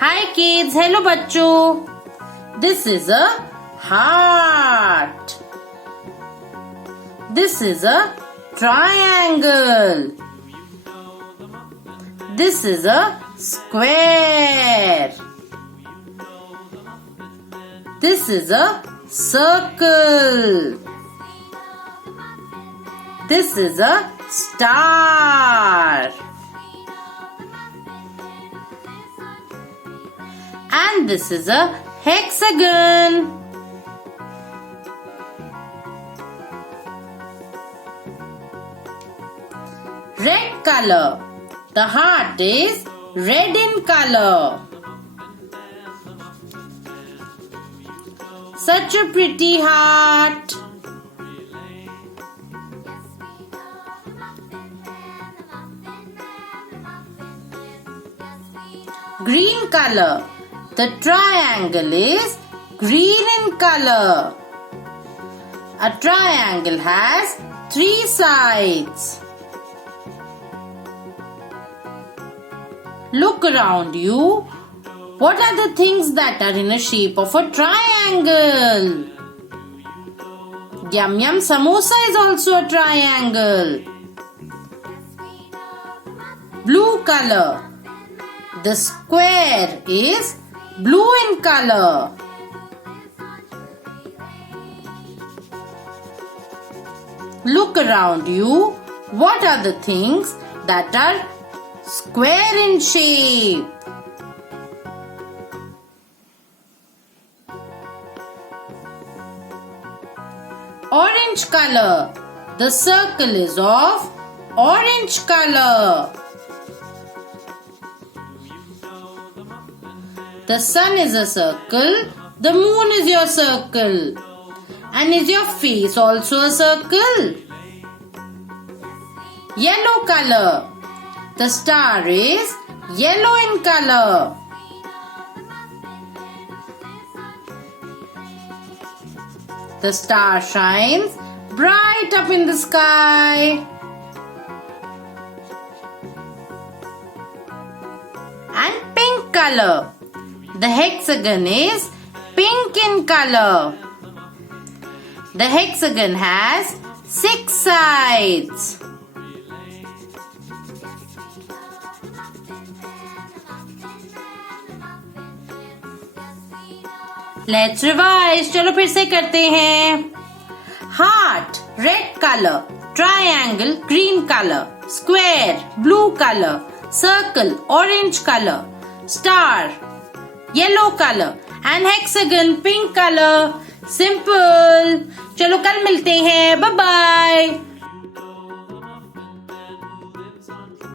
Hi kids, hello बच्चों. This is a heart. This is a triangle. This is a square. This is a circle. This is a star. And this is a hexagon. Red color. The heart is red in color. Such a pretty heart. Green color. The triangle is green in color. A triangle has 3 sides. Look around you. What are the things that are in a shape of a triangle? Yum Yum Samosa is also a triangle. Blue color. The square is blue in color. Look around you. What are the things that are square in shape? Orange color. The circle is of orange color. The sun is a circle. The moon is your circle. And is your face also a circle? Yellow color. The star is yellow in color. The star shines bright up in the sky. And pink color. The hexagon is pink in color. The hexagon has 6 sides. Let's revise. चलो फिर से करते हैं. Heart, red color. Triangle, green color. Square, blue color. Circle, orange color. Star, yellow color. And hexagon, pink color. Simple. चलो कल मिलते हैं. Bye bye.